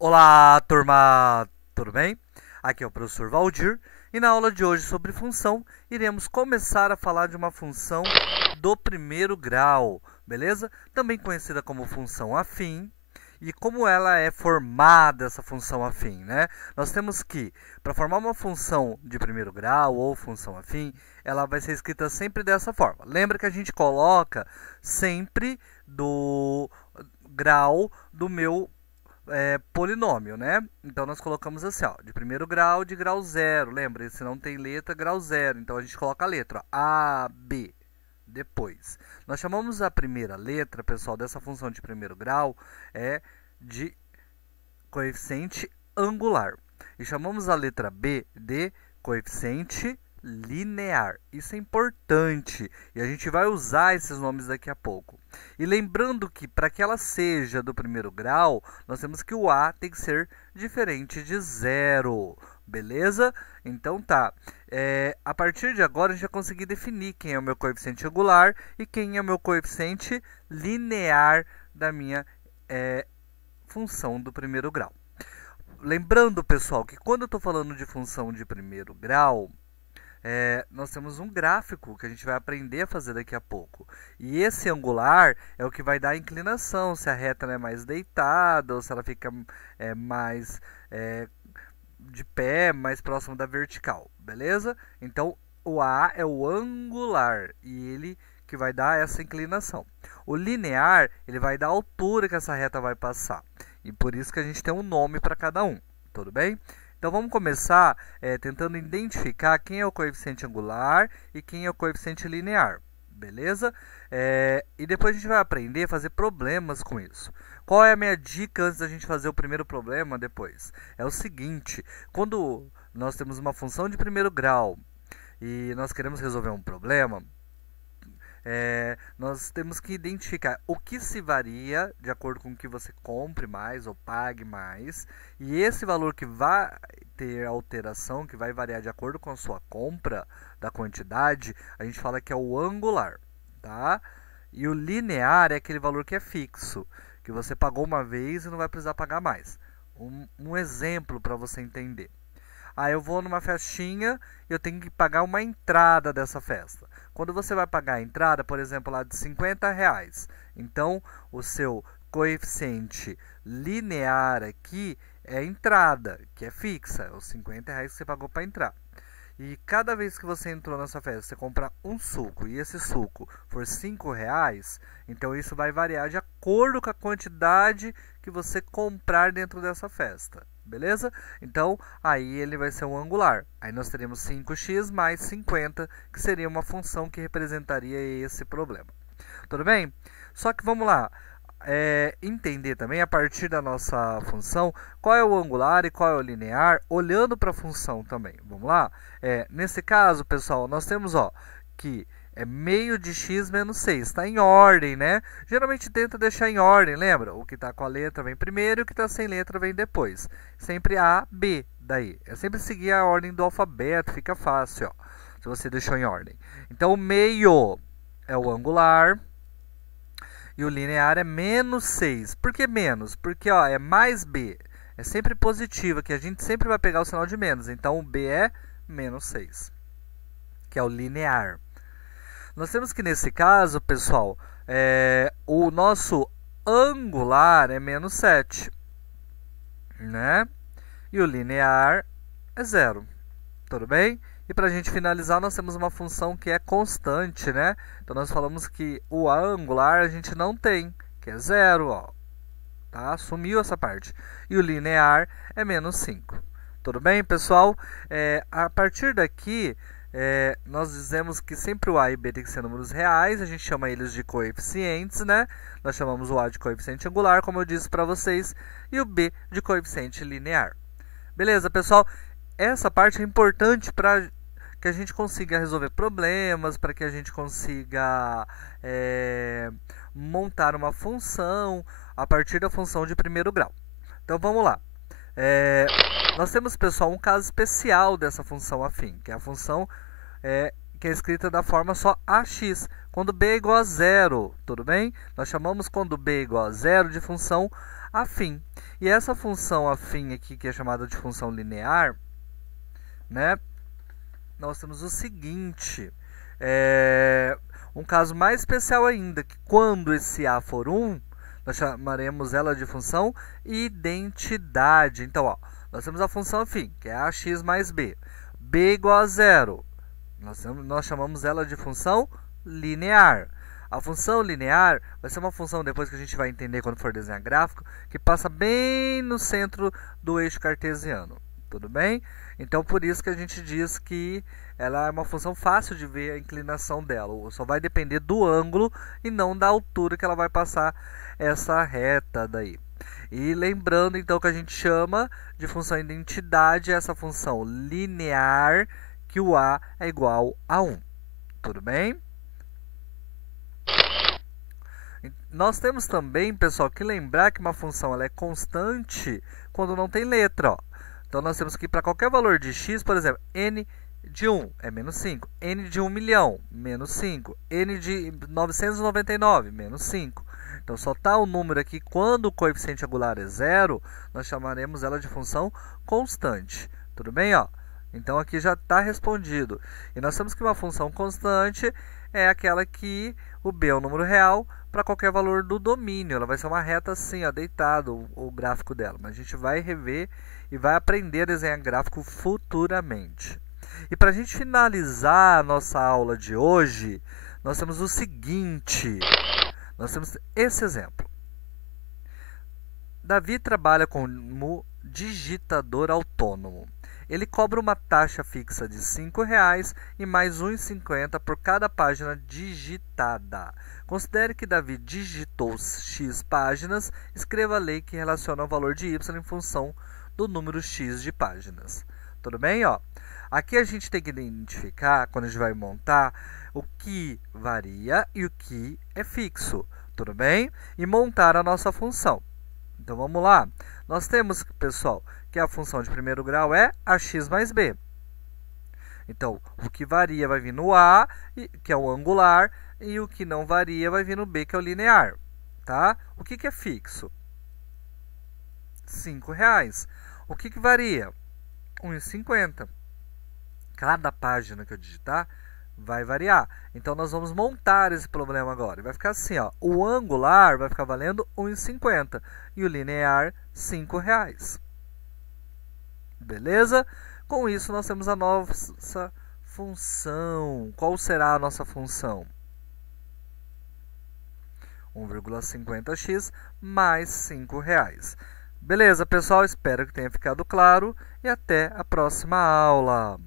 Olá, turma! Tudo bem? Aqui é o professor Valdir e na aula de hoje sobre função iremos começar a falar de uma função do primeiro grau, beleza? Também conhecida como função afim. E como ela é formada, essa função afim, né? Nós temos que, para formar uma função de primeiro grau ou função afim, ela vai ser escrita sempre dessa forma. Lembra que a gente coloca sempre do grau do meu polinômio, né? Então nós colocamos assim, ó, de primeiro grau, de grau zero. Lembra? Se não tem letra, grau zero. Então a gente coloca a letra A, B. Depois, nós chamamos a primeira letra, pessoal, dessa função de primeiro grau de coeficiente angular. E chamamos a letra B de coeficiente linear. Isso é importante e a gente vai usar esses nomes daqui a pouco. E lembrando que para que ela seja do primeiro grau, nós temos que o A tem que ser diferente de zero. Beleza? Então tá. A partir de agora, a gente vai conseguir definir quem é o meu coeficiente angular e quem é o meu coeficiente linear da minha função do primeiro grau. Lembrando, pessoal, que quando eu estou falando de função de primeiro grau, nós temos um gráfico que a gente vai aprender a fazer daqui a pouco. E esse angular é o que vai dar a inclinação, se a reta é mais deitada ou se ela fica mais de pé, mais próximo da vertical, beleza? Então, o A é o angular e ele que vai dar essa inclinação. O linear, ele vai dar a altura que essa reta vai passar. E por isso que a gente tem um nome para cada um, tudo bem? Então vamos começar tentando identificar quem é o coeficiente angular e quem é o coeficiente linear, beleza? E depois a gente vai aprender a fazer problemas com isso. Qual é a minha dica antes da gente fazer o primeiro problema depois? É o seguinte, quando nós temos uma função de primeiro grau e nós queremos resolver um problema, nós temos que identificar o que se varia de acordo com o que você compre mais ou pague mais. E esse valor que vai ter alteração, que vai variar de acordo com a sua compra da quantidade, a gente fala que é o angular, tá? E o linear é aquele valor que é fixo, que você pagou uma vez e não vai precisar pagar mais. Um exemplo para você entender. Eu vou numa festinha e eu tenho que pagar uma entrada dessa festa. Quando você vai pagar a entrada, por exemplo, lá de R$ 50, então o seu coeficiente linear aqui é a entrada, que é fixa, é os R$ 50 que você pagou para entrar. E cada vez que você entrou nessa festa, você compra um suco e esse suco for R$ 5, então isso vai variar de acordo com a quantidade que você comprar dentro dessa festa. Beleza? Então, aí ele vai ser um angular. Aí nós teremos 5x mais 50, que seria uma função que representaria esse problema. Tudo bem? Só que vamos lá. Entender também, a partir da nossa função, qual é o angular e qual é o linear, olhando para a função também. Vamos lá? Nesse caso, pessoal, nós temos que é meio de x menos 6. Está em ordem, né? Geralmente tenta deixar em ordem, lembra? O que está com a letra vem primeiro e o que está sem letra vem depois. Sempre A, B, daí. É sempre seguir a ordem do alfabeto, fica fácil, se você deixou em ordem. Então, o meio é o angular e o linear é menos 6. Por que menos? Porque é mais B. É sempre positivo, que a gente sempre vai pegar o sinal de menos. Então, o B é menos 6, que é o linear. Nós temos que, nesse caso, pessoal, o nosso angular é menos 7, né? E o linear é 0, tudo bem? E para a gente finalizar, nós temos uma função que é constante, né? Então, nós falamos que o angular a gente não tem, que é 0, tá? Sumiu essa parte. E o linear é menos 5. Tudo bem, pessoal? A partir daqui, nós dizemos que sempre o A e B tem que ser números reais, a gente chama eles de coeficientes, né? Nós chamamos o A de coeficiente angular, como eu disse para vocês, e o B de coeficiente linear. Beleza, pessoal? Essa parte é importante para que a gente consiga resolver problemas, para que a gente consiga montar uma função a partir da função de primeiro grau. Então, vamos lá. Nós temos, pessoal, um caso especial dessa função afim, que é a função que é escrita da forma só AX, quando B é igual a zero, tudo bem? Nós chamamos quando B é igual a zero de função afim. E essa função afim aqui, que é chamada de função linear, né? Nós temos o seguinte, um caso mais especial ainda, que quando esse A for 1, nós chamaremos ela de função identidade. Então, ó, nós temos a função afim, que é ax mais b. B igual a 0. Nós chamamos ela de função linear. A função linear vai ser uma função, depois que a gente vai entender quando for desenhar gráfico, que passa bem no centro do eixo cartesiano. Tudo bem? Então, por isso que a gente diz que ela é uma função fácil de ver a inclinação dela. Só vai depender do ângulo e não da altura que ela vai passar essa reta daí. E lembrando, então, que a gente chama de função identidade essa função linear que o A é igual a 1. Tudo bem? Nós temos também, pessoal, que lembrar que uma função ela é constante quando não tem letra. Ó. Então, nós temos que para qualquer valor de x, por exemplo, n de 1 é menos 5, n de 1 milhão, menos 5, n de 999, menos 5. Então, só está o número aqui quando o coeficiente angular é 0, nós chamaremos ela de função constante. Tudo bem? Ó? Então, aqui já está respondido. E nós temos que uma função constante é aquela que o b é um número real para qualquer valor do domínio. Ela vai ser uma reta assim, ó, deitado o gráfico dela. Mas a gente vai rever e vai aprender a desenhar gráfico futuramente. E para a gente finalizar a nossa aula de hoje, nós temos o seguinte. Nós temos esse exemplo. Davi trabalha como digitador autônomo. Ele cobra uma taxa fixa de R$ 5,00 e mais R$ 1,50 por cada página digitada. Considere que Davi digitou X páginas, escreva a lei que relaciona o valor de Y em função do número X de páginas. Tudo bem? Ó, aqui a gente tem que identificar, quando a gente vai montar, o que varia e o que é fixo. Tudo bem? E montar a nossa função. Então, vamos lá. Nós temos, pessoal, que a função de primeiro grau é ax mais b. Então, o que varia vai vir no A, que é o angular, e o que não varia vai vir no B, que é o linear. Tá? O que é fixo? R$ 5,00. O que varia? R$ 1,50. Cada página que eu digitar vai variar. Então, nós vamos montar esse problema agora. Vai ficar assim, ó. O angular vai ficar valendo R$ 1,50 e o linear R$ 5,00. Beleza? Com isso, nós temos a nossa função. Qual será a nossa função? 1,50x mais R$ 5,00. Beleza, pessoal? Espero que tenha ficado claro e até a próxima aula.